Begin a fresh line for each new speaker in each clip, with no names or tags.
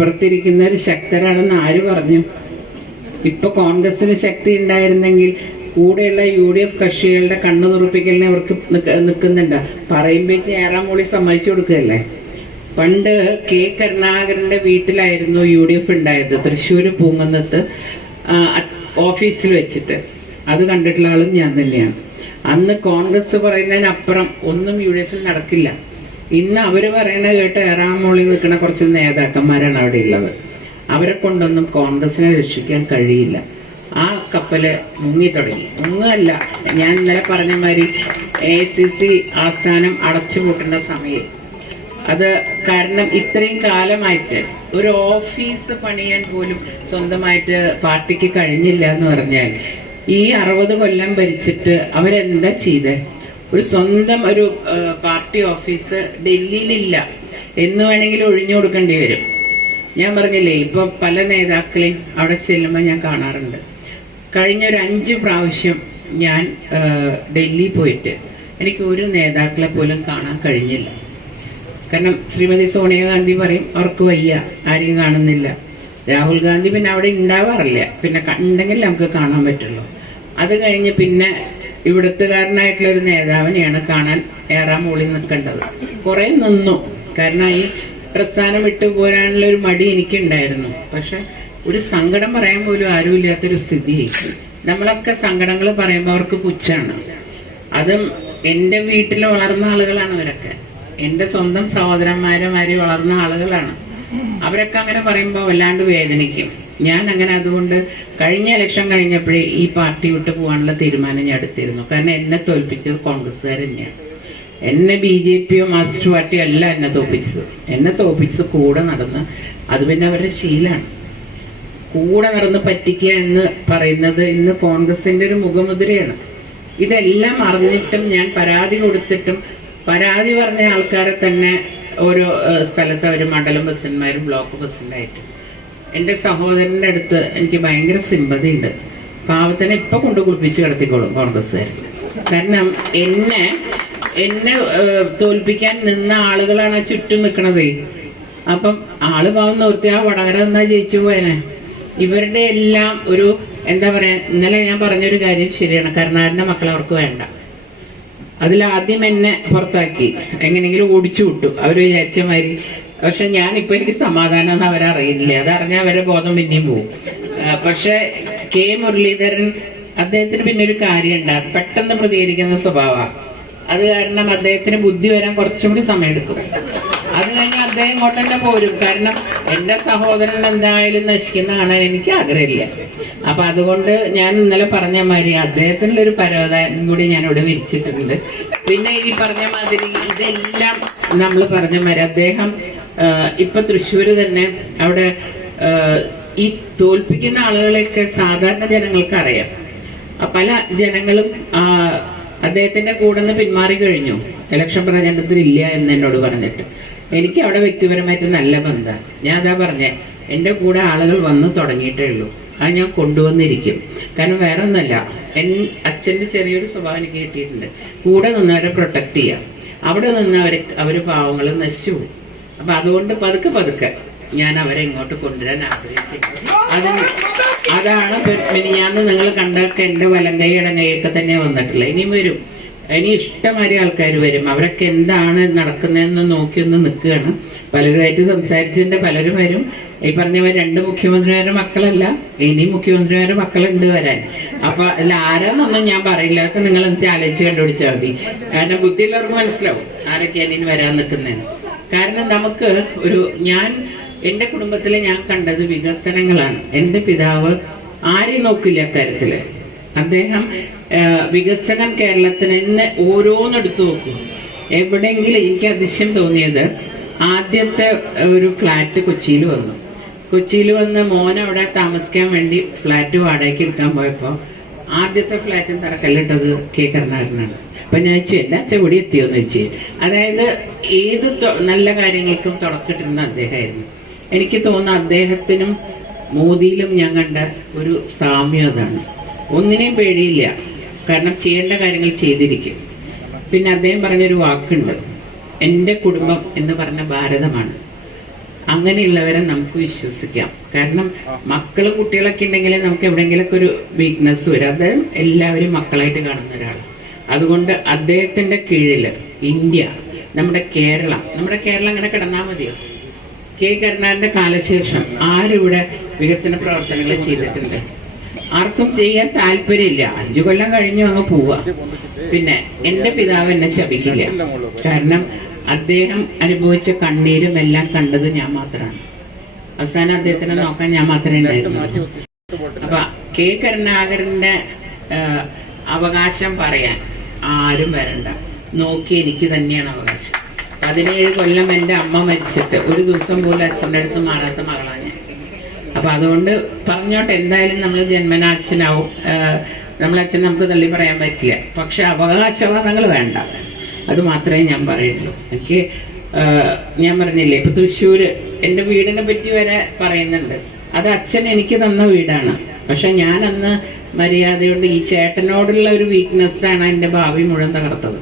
അപ്പുറത്തിരിക്കുന്നവർ ശക്തരാണെന്ന് ആര് പറഞ്ഞു? ഇപ്പൊ കോൺഗ്രസിന് ശക്തി ഉണ്ടായിരുന്നെങ്കിൽ കൂടെയുള്ള യു ഡി എഫ് കക്ഷികളുടെ കണ്ണു തുറപ്പിക്കലിനെ അവർക്ക് നിൽക്കുന്നുണ്ട് പറയുമ്പോഴേക്ക് ഏറാം മോളി സമ്മതിച്ചു കൊടുക്കുകയല്ലേ? പണ്ട് കെ കരുണാകരന്റെ വീട്ടിലായിരുന്നു യു ഡി എഫ് ഉണ്ടായത്. തൃശ്ശൂര് പൂങ്കുന്നത്ത് ഓഫീസിൽ വെച്ചിട്ട്. അത് കണ്ടിട്ടുള്ള ആളും ഞാൻ തന്നെയാണ്. അന്ന് കോൺഗ്രസ് പറയുന്നതിനപ്പുറം ഒന്നും യു ഡി എഫിൽ നടക്കില്ല. ഇന്ന് അവർ പറയണത് കേട്ട് ഏറാം മൂളി നിൽക്കുന്ന കുറച്ച് നേതാക്കന്മാരാണ് അവിടെ ഉള്ളത്. അവരെ കൊണ്ടൊന്നും കോൺഗ്രസിനെ രക്ഷിക്കാൻ കഴിയില്ല. ആ കപ്പൽ മുങ്ങി തുടങ്ങി. മുങ്ങല്ല. ഞാൻ ഇന്നലെ പറഞ്ഞ മാതിരി എ സി സി ആസ്ഥാനം അടച്ചുപൂട്ടേണ്ട സമയം. അത് കാരണം ഇത്രയും കാലമായിട്ട് ഒരു ഓഫീസ് പണിയാൻ പോലും സ്വന്തമായിട്ട് പാർട്ടിക്ക് കഴിഞ്ഞില്ല എന്ന് പറഞ്ഞാൽ ഈ അറുപത് കൊല്ലം ഭരിച്ചിട്ട് അവരെന്താ ചെയ്തേ? ഒരു സ്വന്തം ഒരു പാർട്ടി ഓഫീസ് ഡൽഹിയിലില്ല. എന്ന് വേണമെങ്കിൽ ഒഴിഞ്ഞു കൊടുക്കേണ്ടി വരും. ഞാൻ പറഞ്ഞില്ലേ ഇപ്പൊ പല നേതാക്കളെയും അവിടെ ചെല്ലുമ്പോൾ ഞാൻ കാണാറുണ്ട്. കഴിഞ്ഞ ഒരു അഞ്ച് പ്രാവശ്യം ഞാൻ ഡൽഹി പോയിട്ട് എനിക്ക് ഒരു നേതാക്കളെ പോലും കാണാൻ കഴിഞ്ഞില്ല. കാരണം ശ്രീമതി സോണിയാഗാന്ധി പറയും അവർക്ക് വയ്യ ആരെയും കാണുന്നില്ല. രാഹുൽ ഗാന്ധി പിന്നെ അവിടെ ഉണ്ടാവാറില്ല. പിന്നെ ഉണ്ടെങ്കിൽ നമുക്ക് കാണാൻ പറ്റുള്ളൂ. അത് കഴിഞ്ഞ് പിന്നെ ഇവിടുത്തുകാരനായിട്ടുള്ള ഒരു നേതാവിനെയാണ് കാണാൻ ഏറാം മുകളിൽ നിൽക്കേണ്ടത്. കുറെ നിന്നു. കാരണം ഈ പ്രസ്ഥാനം വിട്ടു പോരാനുള്ള ഒരു മടി എനിക്കുണ്ടായിരുന്നു. പക്ഷെ ഒരു സങ്കടം പറയാൻ പോലും ആരും ഇല്ലാത്തൊരു സ്ഥിതി. നമ്മളൊക്കെ സങ്കടങ്ങൾ പറയുമ്പോൾ അവർക്ക് പുച്ഛാണ്. അതും എന്റെ വീട്ടിൽ വളർന്ന ആളുകളാണ് അവരൊക്കെ. എന്റെ സ്വന്തം സഹോദരന്മാരെ മാതിരി വളർന്ന ആളുകളാണ്. അവരൊക്കെ അങ്ങനെ പറയുമ്പോൾ വല്ലാണ്ട് വേദനിക്കും. ഞാൻ അങ്ങനെ അതുകൊണ്ട് കഴിഞ്ഞ ഇലക്ഷൻ കഴിഞ്ഞപ്പോഴേ ഈ പാർട്ടി വിട്ട് പോകാനുള്ള തീരുമാനം ഞാൻ എടുത്തിരുന്നു. കാരണം എന്നെ തോൽപ്പിച്ചത് കോൺഗ്രസ്സുകാർ തന്നെയാണ്. എന്നെ ബി ജെ പിയോ മാസ്റ്റർ പാർട്ടിയോ അല്ല എന്നെ തോപ്പിച്ചത്. എന്നെ തോപ്പിച്ച് കൂടെ നടന്ന് അത് പിന്നെ അവരുടെ ശീലാണ്. കൂടെ നടന്ന് പറ്റിക്കുക എന്ന് പറയുന്നത് ഇന്ന് കോൺഗ്രസിന്റെ ഒരു മുഖമുദ്രയാണ്. ഇതെല്ലാം അറിഞ്ഞിട്ടും ഞാൻ പരാതി കൊടുത്തിട്ടും പരാതി പറഞ്ഞ ആൾക്കാരെ തന്നെ ഓരോ സ്ഥലത്ത് അവർ മണ്ഡലം പ്രസിഡന്റ്മാരും ബ്ലോക്ക് ബസ്സിന്റെ എന്റെ സഹോദരന്റെ അടുത്ത് എനിക്ക് ഭയങ്കര സിമ്പതി ഉണ്ട് പാവത്തിനെ ഇപ്പൊ കൊണ്ട് കുളിപ്പിച്ച് കിടത്തിക്കോളും കോൺഗ്രസ്സുകാർ കാരണം എന്നെ എന്നെ തോൽപ്പിക്കാൻ നിന്ന ആളുകളാണ് ചുറ്റും നിൽക്കണതേ അപ്പം ആൾ പാവം നിർത്തി ആ വടകര നിന്നാ ജയിച്ചു പോയനെ. ഇവരുടെ എല്ലാം ഒരു എന്താ പറയാ ഇന്നലെ ഞാൻ പറഞ്ഞൊരു കാര്യം ശരിയാണ്. കരുണാകരന്റെ മക്കൾ അവർക്ക് വേണ്ട. അതിൽ ആദ്യം എന്നെ പുറത്താക്കി. എങ്ങനെയെങ്കിലും ഓടിച്ചു വിട്ടു. അവർ വിചാരിച്ചമാരി പക്ഷെ ഞാൻ ഇപ്പൊ എനിക്ക് സമാധാനം എന്ന് അവരറിയില്ല അതറിഞ്ഞാൽ അവരെ ബോധം പിന്നെയും പോകും പക്ഷെ കെ മുരളീധരൻ അദ്ദേഹത്തിന് പിന്നെ ഒരു കാര്യമുണ്ട് പെട്ടെന്ന് പ്രതികരിക്കുന്ന സ്വഭാവമാണ് അത് കാരണം അദ്ദേഹത്തിന് ബുദ്ധി വരാൻ കുറച്ചുകൂടി സമയമെടുക്കും. അത് കഴിഞ്ഞ് അദ്ദേഹം ഇങ്ങോട്ട് തന്നെ പോരും. കാരണം എന്റെ സഹോദരൻ എന്തായാലും നശിക്കുന്ന കാണാൻ എനിക്ക് ആഗ്രഹമില്ല. അപ്പൊ അതുകൊണ്ട് ഞാൻ ഇന്നലെ പറഞ്ഞ മാതിരി അദ്ദേഹത്തിനുള്ള ഒരു പരവതാനം കൂടി ഞാൻ ഇവിടെ വിരിച്ചിട്ടുണ്ട്. പിന്നെ ഈ പറഞ്ഞ മാതിരി ഇതെല്ലാം നമ്മൾ പറഞ്ഞ മാതിരി അദ്ദേഹം ഇപ്പൊ തൃശ്ശൂര് തന്നെ അവിടെ ഈ തോൽപ്പിക്കുന്ന ആളുകളെയൊക്കെ സാധാരണ ജനങ്ങൾക്ക് അറിയാം പല ജനങ്ങളും അദ്ദേഹത്തിന്റെ കൂടെ നിന്ന് പിന്മാറി കഴിഞ്ഞു. ഇലക്ഷൻ പ്രചരണത്തിൽ ഇല്ല എന്ന് എന്നോട് പറഞ്ഞിട്ട്. എനിക്ക് അവിടെ വ്യക്തിപരമായിട്ട് നല്ല ബന്ധമാണ് ഞാൻ അതാ പറഞ്ഞേ എന്റെ കൂടെ ആളുകൾ വന്നു തുടങ്ങിയിട്ടേ ഉള്ളൂ. അത് ഞാൻ കൊണ്ടുവന്നിരിക്കും. കാരണം വേറെ ഒന്നല്ല എൻ അച്ഛന്റെ ചെറിയൊരു സ്വഭാവം എനിക്ക് കിട്ടിയിട്ടുണ്ട്. കൂടെ നിന്ന് അവരെ പ്രൊട്ടക്ട് ചെയ്യാം. അവിടെ നിന്ന് അവർ അവർ പാവങ്ങൾ നശിച്ചു പോകും. അപ്പൊ അതുകൊണ്ട് പതുക്കെ പതുക്കെ ഞാൻ അവരെ ഇങ്ങോട്ട് കൊണ്ടുവരാൻ ആഗ്രഹിക്കുന്നു. അതിന് അതാണ് മിനിയാന്ന് നിങ്ങൾ കണ്ടൊക്കെ എന്റെ വലങ്കൈ ഇടങ്കൈയൊക്കെ തന്നെ വന്നിട്ടുള്ളത്. ഇനിയും വരും. ഇനി ഇഷ്ടമാതിരി ആൾക്കാർ വരും. അവരൊക്കെ എന്താണ് നടക്കുന്നതെന്ന് നോക്കി ഒന്ന് നിൽക്കുകയാണ്. പലരുമായിട്ട് സംസാരിച്ചതിന്റെ പലരും വരും. ഈ പറഞ്ഞ രണ്ട് മുഖ്യമന്ത്രിമാരുടെ മക്കളല്ല ഇനി മുഖ്യമന്ത്രിമാരുടെ മക്കളുണ്ട് വരാൻ. അപ്പൊ അതിൽ ആരാന്നൊന്നും ഞാൻ പറയില്ല. അതൊക്കെ നിങ്ങൾ എനിക്ക് ആലോചിച്ച് കണ്ടുപിടിച്ചാൽ മതി. കാരണം ബുദ്ധിയുള്ളവർക്ക് മനസ്സിലാവും ആരൊക്കെയാണ് ഇനി വരാൻ നിൽക്കുന്നതെന്ന്. കാരണം നമുക്ക് ഒരു ഞാൻ എന്റെ കുടുംബത്തിൽ ഞാൻ കണ്ടത് വികസനങ്ങളാണ്. എന്റെ പിതാവ് ആരെയും നോക്കില്ല അക്കാര്യത്തിൽ. അദ്ദേഹം വികസനം കേരളത്തിന് ഇന്ന് ഓരോന്നെടുത്തു നോക്കും. എവിടെയെങ്കിലും എനിക്ക് അതിശയം തോന്നിയത് ആദ്യത്തെ ഒരു ഫ്ലാറ്റ് കൊച്ചിയിൽ വന്നു. കൊച്ചിയിൽ വന്ന് മോൻ അവിടെ താമസിക്കാൻ വേണ്ടി ഫ്ലാറ്റ് വാടകയ്ക്ക് എടുക്കാൻ പോയപ്പോൾ ആദ്യത്തെ ഫ്ലാറ്റും തറക്കല്ലിട്ടത് കെ. കരുണാകരനാണ്. അപ്പൊ ഞാൻ ചോദിച്ചു എന്റെ അച്ഛൻ ഇവിടെ എത്തിയോന്ന് ചോദിച്ചു. അതായത് ഏത് നല്ല കാര്യങ്ങൾക്കും തുടക്കിട്ടിരുന്ന അദ്ദേഹമായിരുന്നു. എനിക്ക് തോന്നുന്നു അദ്ദേഹത്തിനും മോദിയിലും ഞാൻ കണ്ട ഒരു സാമ്യം അതാണ്. ഒന്നിനെയും പേടിയില്ല. കാരണം ചെയ്യേണ്ട കാര്യങ്ങൾ ചെയ്തിരിക്കും. പിന്നെ അദ്ദേഹം പറഞ്ഞൊരു വാക്കുണ്ട്. എന്റെ കുടുംബം എന്ന് പറഞ്ഞ ഭാരതമാണ്. അങ്ങനെയുള്ളവരെ നമുക്ക് വിശ്വസിക്കാം. കാരണം മക്കളും കുട്ടികളൊക്കെ ഉണ്ടെങ്കിൽ നമുക്ക് എവിടെയെങ്കിലൊക്കെ ഒരു വീക്ക്നെസ് വരും. അദ്ദേഹം എല്ലാവരും മക്കളായിട്ട് കാണുന്ന ഒരാൾ അതുകൊണ്ട് അദ്ദേഹത്തിന്റെ കീഴിൽ ഇന്ത്യ നമ്മുടെ കേരളം നമ്മുടെ കേരളം അങ്ങനെ കിടന്നാൽ മതിയോ? കെ. കരുണാകരന്റെ കാലശേഷം ആരിവിടെ വികസന പ്രവർത്തനങ്ങൾ ചെയ്തിട്ടുണ്ട്? ആർക്കും ചെയ്യാൻ താല്പര്യമില്ല. അഞ്ചു കൊല്ലം കഴിഞ്ഞു അങ്ങ് പോവാ. പിന്നെ എന്റെ പിതാവ് എന്നെ ശപിക്കില്ല. കാരണം അദ്ദേഹം അനുഭവിച്ച കണ്ണീരും എല്ലാം കണ്ടത് ഞാൻ മാത്രമാണ്. അവസാനം അദ്ദേഹത്തിനെ നോക്കാൻ ഞാൻ മാത്രമേ ഉണ്ടായിരുന്നു അപ്പൊ കെ. കരുണാകരന്റെ അവകാശം പറയാൻ ആരും വരണ്ട. നോക്കി എനിക്ക് തന്നെയാണ് അവകാശം. പതിനേഴ് കൊല്ലം എന്റെ അമ്മ മരിച്ചിട്ട് ഒരു ദിവസം പോലും അച്ഛന്റെ അടുത്ത് മാറാത്ത മകളാണ് ഞാൻ. അപ്പം അതുകൊണ്ട് പറഞ്ഞോട്ടെ എന്തായാലും നമ്മൾ ജന്മന അച്ഛനാവും നമ്മളെ അച്ഛൻ നമുക്ക് തള്ളി പറയാൻ പറ്റില്ല. പക്ഷെ അവകാശവാദങ്ങൾ വേണ്ട. അത് മാത്രമേ ഞാൻ പറയുള്ളൂ. എനിക്ക് ഞാൻ പറഞ്ഞില്ലേ ഇപ്പം തൃശ്ശൂർ എന്റെ വീടിനെ പറ്റി വരെ പറയുന്നുണ്ട്. അത് അച്ഛൻ എനിക്ക് തന്ന വീടാണ്. പക്ഷെ ഞാൻ അന്ന് മര്യാദയോട് ഈ ചേട്ടനോടുള്ള ഒരു വീക്ക്നെസ് ആണ് എന്റെ ഭാവി മുഴുവൻ തകർത്തത്.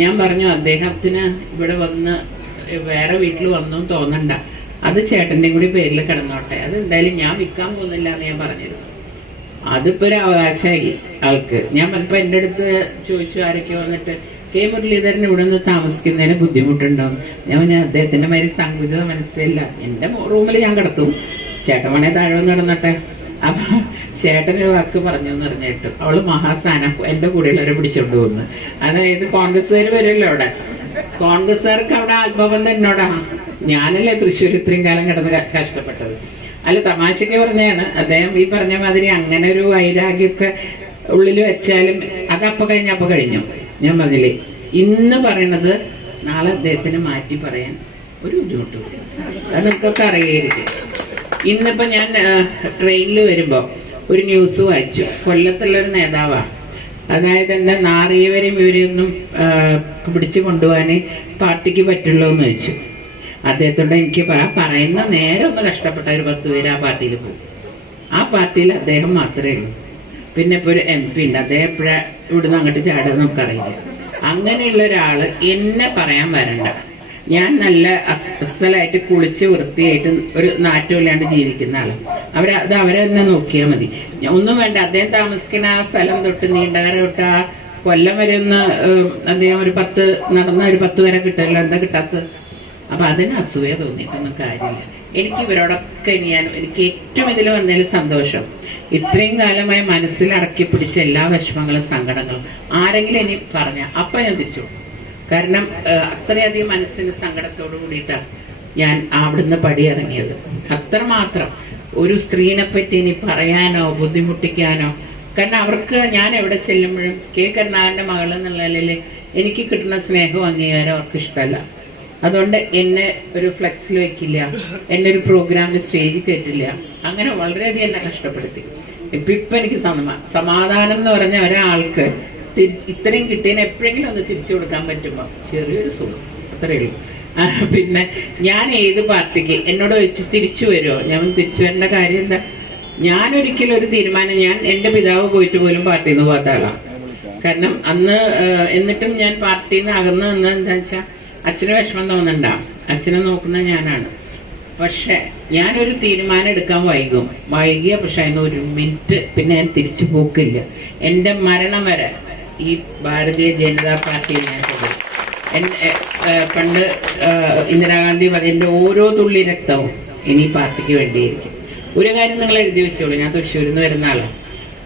ഞാൻ പറഞ്ഞു അദ്ദേഹത്തിന് ഇവിടെ വന്ന് വേറെ വീട്ടിൽ വന്നു തോന്നണ്ട. അത് ചേട്ടന്റെ കൂടി പേരിൽ കിടന്നോട്ടെ. അത് എന്തായാലും ഞാൻ വിൽക്കാൻ പോകുന്നില്ല എന്ന് ഞാൻ പറഞ്ഞിരുന്നു. അതിപ്പോ ഒരു അവകാശമായി ആൾക്ക്. ഞാൻ പറഞ്ഞപ്പോ എന്റെ അടുത്ത് ചോദിച്ചു ആരൊക്കെ വന്നിട്ട് കെ മുരളീധരൻ ഇവിടെ നിന്ന് താമസിക്കുന്നതിന് ബുദ്ധിമുട്ടുണ്ടാവും ഞാൻ പറഞ്ഞു അദ്ദേഹത്തിന്റെ മാതിരി സങ്കുചിത മനസ്സിലില്ല എന്റെ റൂമിൽ ഞാൻ കിടക്കും. ചേട്ടൻ വേണേ താഴെ വന്ന് കിടന്നട്ടെ. അപ്പൊ ചേട്ടനൊരു വാക്ക് പറഞ്ഞു എന്ന് പറഞ്ഞിട്ട്. അവൾ മഹാസാന. എന്റെ കൂടെയുള്ളവരെ പിടിച്ചോണ്ട് പോകുന്നു അതായത് കോൺഗ്രസ്സുകാർ വരുമല്ലോ അവിടെ. കോൺഗ്രസ്സുകാർക്ക് അവിടെ ആത്മബന്ധം എന്നോടാ. ഞാനല്ലേ തൃശ്ശൂർ ഇത്രയും കാലം കിടന്ന് കഷ്ടപ്പെട്ടത്. അല്ല തമാശക്ക് പറഞ്ഞാണ് അദ്ദേഹം ഈ പറഞ്ഞ മാതിരി അങ്ങനെ ഒരു വൈരാഗ്യമൊക്കെ ഉള്ളിൽ വെച്ചാലും അത് അപ്പൊ കഴിഞ്ഞ അപ്പൊ കഴിഞ്ഞു. ഞാൻ പറഞ്ഞില്ലേ ഇന്ന് പറയണത് നാളെ അദ്ദേഹത്തിന് മാറ്റി പറയാൻ ഒരു ബുദ്ധിമുട്ടും. അത് നിങ്ങൾക്കൊക്കെ അറിയായിരിക്കും ഇന്നിപ്പോ ഞാൻ ട്രെയിനിൽ വരുമ്പോൾ ഒരു ന്യൂസ് വായിച്ചു. കൊല്ലത്തുള്ള ഒരു നേതാവാ. അതായത് എന്താ നാറിയവരെയും ഇവരെയൊന്നും പിടിച്ചു കൊണ്ടുപോകാനേ പാർട്ടിക്ക് പറ്റുള്ളൂ എന്ന് വെച്ചു. അദ്ദേഹത്തോട് എനിക്ക് പറ- പറയുന്ന നേരെ ഒന്ന് കഷ്ടപ്പെട്ട ഒരു പത്ത് പേര് ആ പാർട്ടിയിൽ പോകും ആ പാർട്ടിയിൽ അദ്ദേഹം മാത്രമേ ഉള്ളൂ. പിന്നെ ഇപ്പൊ ഒരു എം പി ഉണ്ട്. അദ്ദേഹം ഇവിടുന്ന് അങ്ങോട്ട് ചാടുക നമുക്കറിയില്ല. അങ്ങനെയുള്ള ഒരാൾ എന്നെ പറയാൻ വരണ്ട. ഞാൻ നല്ല അസ്വസ്ഥലായിട്ട് കുളിച്ച് വൃത്തിയായിട്ട് ഒരു നാറ്റമില്ലാണ്ട് ജീവിക്കുന്ന ആൾ. അവരെ അത് അവരെ തന്നെ നോക്കിയാൽ മതി. ഒന്നും വേണ്ട അദ്ദേഹം താമസിക്കുന്ന ആ സ്ഥലം തൊട്ട് നീണ്ടകര തൊട്ട് ആ കൊല്ലം വരെ ഒന്ന് അദ്ദേഹം ഒരു പത്ത് നടന്ന ഒരു പത്ത് വരെ കിട്ടല്ലോ എന്താ കിട്ടാത്തത്? അപ്പൊ അതിന് അസൂയ തോന്നിയിട്ടൊന്നും കാര്യമില്ല. എനിക്ക് ഇവരോടൊക്കെ ഇനി ഞാൻ എനിക്ക് ഏറ്റവും ഇതിൽ വന്നതിൽ സന്തോഷം. ഇത്രയും കാലമായി മനസ്സിൽ അടക്കി പിടിച്ച എല്ലാ വിഷമങ്ങളും സങ്കടങ്ങളും ആരെങ്കിലും ഇനി പറഞ്ഞ അപ്പൊ ഞാൻ തിരിച്ചു. കാരണം അത്രയധികം മനസ്സിന് സങ്കടത്തോടു കൂടിയിട്ടാണ് ഞാൻ അവിടുന്ന് പടിയിറങ്ങിയത്. അത്രമാത്രം ഒരു സ്ത്രീനെ പറ്റി ഇനി പറയാനോ ബുദ്ധിമുട്ടിക്കാനോ കാരണം അവർക്ക് ഞാൻ എവിടെ ചെല്ലുമ്പോഴും കെ. കരുണാകരന്റെ മകൾ എന്നുള്ള നിലയിൽ എനിക്ക് കിട്ടുന്ന സ്നേഹവും അംഗീകാരം അവർക്ക് ഇഷ്ടമല്ല. അതുകൊണ്ട് എന്നെ ഒരു ഫ്ലെക്സിൽ വെക്കില്ല എന്നെ ഒരു പ്രോഗ്രാമിൽ സ്റ്റേജിൽ കയറ്റില്ല. അങ്ങനെ വളരെയധികം എന്നെ കഷ്ടപ്പെടുത്തി. ഇപ്പൊ ഇപ്പൊ എനിക്ക് സമ- സമാധാനം എന്ന് പറഞ്ഞ ഒരാൾക്ക് ഇത്രയും കിട്ടിയതിന് എപ്പോഴെങ്കിലും ഒന്ന് തിരിച്ചു കൊടുക്കാൻ പറ്റുമ്പോ ചെറിയൊരു സുഖം. അത്രയേ ഉള്ളൂ. പിന്നെ ഞാൻ ഏത് പാർട്ടിക്ക് എന്നോട് ചോദിച്ചു തിരിച്ചു വരുമോ ഞാൻ തിരിച്ചു വരേണ്ട കാര്യം എന്താ? ഞാൻ ഒരിക്കലും ഒരു തീരുമാനം ഞാൻ എന്റെ പിതാവ് പോയിട്ട് പോലും പാർട്ടിയിൽ നിന്ന് പോകാത്ത ആളാണ് കാരണം അന്ന് എന്നിട്ടും ഞാൻ പാർട്ടിയിൽ നിന്ന് അകന്ന് നിന്ന് എന്താ വെച്ചാൽ അച്ഛന് വിഷമം തോന്നണ്ടാവും അച്ഛനെ നോക്കുന്ന ഞാനാണ്. പക്ഷെ ഞാനൊരു തീരുമാനം എടുക്കാൻ വൈകും. വൈകിയ പക്ഷെ അതിന് ഒരു മിനിറ്റ് പിന്നെ ഞാൻ തിരിച്ചു പോക്കില്ല. എന്റെ മരണം വരെ ഈ ഭാരതീയ ജനതാ പാർട്ടിയിൽ പണ്ട് ഇന്ദിരാഗാന്ധി എന്റെ ഓരോ തുള്ളി രക്തവും ഇനി പാർട്ടിക്ക് വേണ്ടിയിരിക്കും. ഒരു കാര്യം നിങ്ങൾ എഴുതി വെച്ചോളൂ ഞാൻ തൃശ്ശൂരിൽ നിന്ന് വരുന്ന ആളാണ്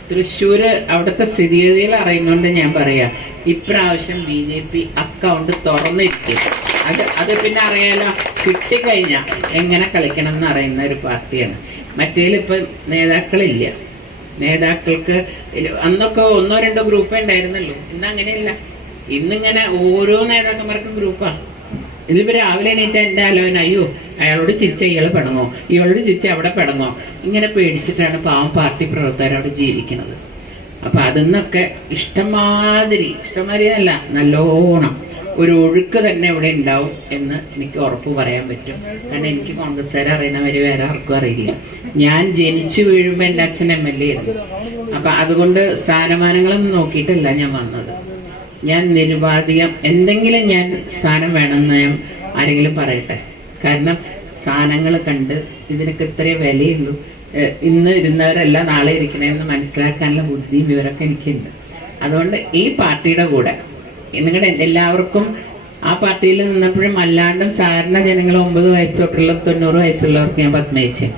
തൃശ്ശൂര് അവിടുത്തെ സ്ഥിതിഗതികൾ അറിയുന്നോണ്ട് ഞാൻ പറയാം ഇപ്രാവശ്യം ബി ജെ പി അക്കൗണ്ട് തുറന്നിരിക്കും. അത് അത് പിന്നെ അറിയാലോ കിട്ടിക്കഴിഞ്ഞാൽ എങ്ങനെ കളിക്കണം എന്ന് അറിയുന്ന ഒരു പാർട്ടിയാണ്. മറ്റേലിപ്പം നേതാക്കളില്ല. നേതാക്കൾക്ക് അന്നൊക്കെ ഒന്നോ രണ്ടോ ഗ്രൂപ്പേ ഉണ്ടായിരുന്നുള്ളൂ. ഇന്ന് അങ്ങനെയല്ല. ഇന്നിങ്ങനെ ഓരോ നേതാക്കന്മാർക്കും ഗ്രൂപ്പാണ് ഇതിപ്പോ രാവിലെ എണീറ്റ എന്റെ ആലോചന അയ്യോ അയാളോട് ചിരിച്ച ഇയാൾ പെടങ്ങോ ഇയാളോട് ചിരിച്ച അവിടെ പെടങ്ങോ ഇങ്ങനെ പേടിച്ചിട്ടാണ് പാവം പാർട്ടി പ്രവർത്തകർ അവിടെ ജീവിക്കുന്നത്. അപ്പൊ അതിന്നൊക്കെ ഇഷ്ടമാതിരി ഇഷ്ടമാതിരി അല്ല നല്ലോണം ഒരു ഒഴുക്ക് തന്നെ ഇവിടെ ഉണ്ടാവും എന്ന് എനിക്ക് ഉറപ്പ് പറയാൻ പറ്റും. കാരണം എനിക്ക് കോൺഗ്രസ്സുകാരെ അറിയുന്നവര് വേറെ ആർക്കും അറിയില്ല. ഞാൻ ജനിച്ചു വീഴുമ്പോ എന്റെ അച്ഛൻ എം എൽ എ ആയിരുന്നു. അപ്പൊ അതുകൊണ്ട് സ്ഥാനമാനങ്ങളൊന്നും നോക്കിയിട്ടല്ല ഞാൻ വന്നത്. ഞാൻ നിരുപാധികം എന്തെങ്കിലും ഞാൻ സ്ഥാനം വേണമെന്ന് ഞാൻ ആരെങ്കിലും പറയട്ടെ? കാരണം സ്ഥാനങ്ങൾ കണ്ട് ഇതിനൊക്കെ ഇത്രയേ വിലയുള്ളൂ. ഇന്ന് ഇരുന്നവരല്ല നാളെ ഇരിക്കണമെന്ന് മനസ്സിലാക്കാനുള്ള ബുദ്ധിയും വിവരമൊക്കെ എനിക്കുണ്ട്. അതുകൊണ്ട് ഈ പാർട്ടിയുടെ കൂടെ നിങ്ങളുടെ എല്ലാവർക്കും ആ പാർട്ടിയിൽ നിന്നപ്പോഴും അല്ലാണ്ടും സാധാരണ ജനങ്ങൾ ഒമ്പത് വയസ്സ് തൊട്ടുള്ള തൊണ്ണൂറ് വയസ്സുള്ളവർക്ക് ഞാൻ പത്മേശൻ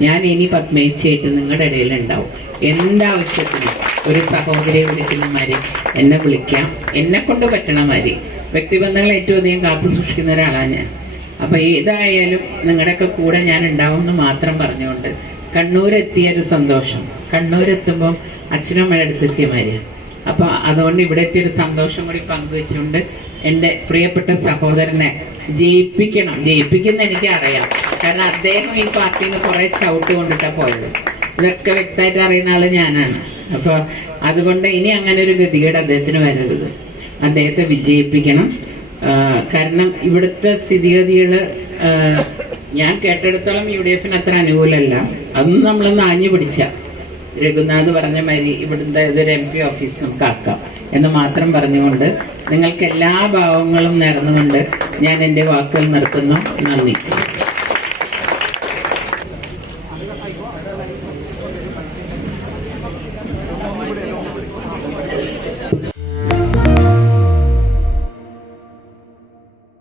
ഞാൻ ഇനി പത്മേച്ചയായിട്ട് നിങ്ങളുടെ ഇടയിൽ ഉണ്ടാവും എന്താവശ്യത്തിന് ഒരു സഹോദരിയെ വിളിക്കുന്ന മാതിരി എന്നെ വിളിക്കാം. എന്നെ കൊണ്ട് പറ്റണ മാതിരി. വ്യക്തിബന്ധങ്ങൾ ഏറ്റവും അധികം കാത്തു സൂക്ഷിക്കുന്ന ഒരാളാണ് ഞാൻ. അപ്പൊ ഏതായാലും നിങ്ങളുടെയൊക്കെ കൂടെ ഞാൻ ഉണ്ടാവും എന്ന് മാത്രം പറഞ്ഞുകൊണ്ട് കണ്ണൂരെത്തിയ ഒരു സന്തോഷം. കണ്ണൂരെത്തുമ്പോൾ അച്ഛനമ്മയുടെ അടുത്തെത്തിയ മാതിരിയാണ്. അപ്പൊ അതുകൊണ്ട് ഇവിടെ എത്തിയൊരു സന്തോഷം കൂടി പങ്കുവെച്ചുകൊണ്ട് എന്റെ പ്രിയപ്പെട്ട സഹോദരനെ ജയിപ്പിക്കണം. ജയിപ്പിക്കുന്ന എനിക്ക് അറിയാം കാരണം അദ്ദേഹം ഈ പാർട്ടിയിൽ നിന്ന് കുറെ ചവിട്ട് കൊണ്ടിട്ടാ പോയത്. ഇതൊക്കെ വ്യക്തമായിട്ട് അറിയുന്ന ആൾ ഞാനാണ്. അപ്പൊ അതുകൊണ്ട് ഇനി അങ്ങനെ ഒരു ഗതികേട് അദ്ദേഹത്തിന് വരരുത്. അദ്ദേഹത്തെ വിജയിപ്പിക്കണം. കാരണം ഇവിടുത്തെ സ്ഥിതിഗതികൾ ഞാൻ കേട്ടെടുത്തോളം യു ഡി എഫിന് അത്ര അനുകൂലമല്ല. അതൊന്നും നമ്മളൊന്ന് ആഞ്ഞു പിടിച്ച. രഘുനാഥ് പറഞ്ഞ മാതിരി ഇവിടുത്തെ ഇതൊരു എം പി ഓഫീസ് നമുക്ക് ആക്കാം. എന്ന് മാത്രം പറഞ്ഞുകൊണ്ട് നിങ്ങൾക്ക് എല്ലാ ഭാവങ്ങളും നേർന്നുകൊണ്ട് ഞാൻ എന്റെ വാക്കുകൾ നിർത്തുന്നു. നന്ദി.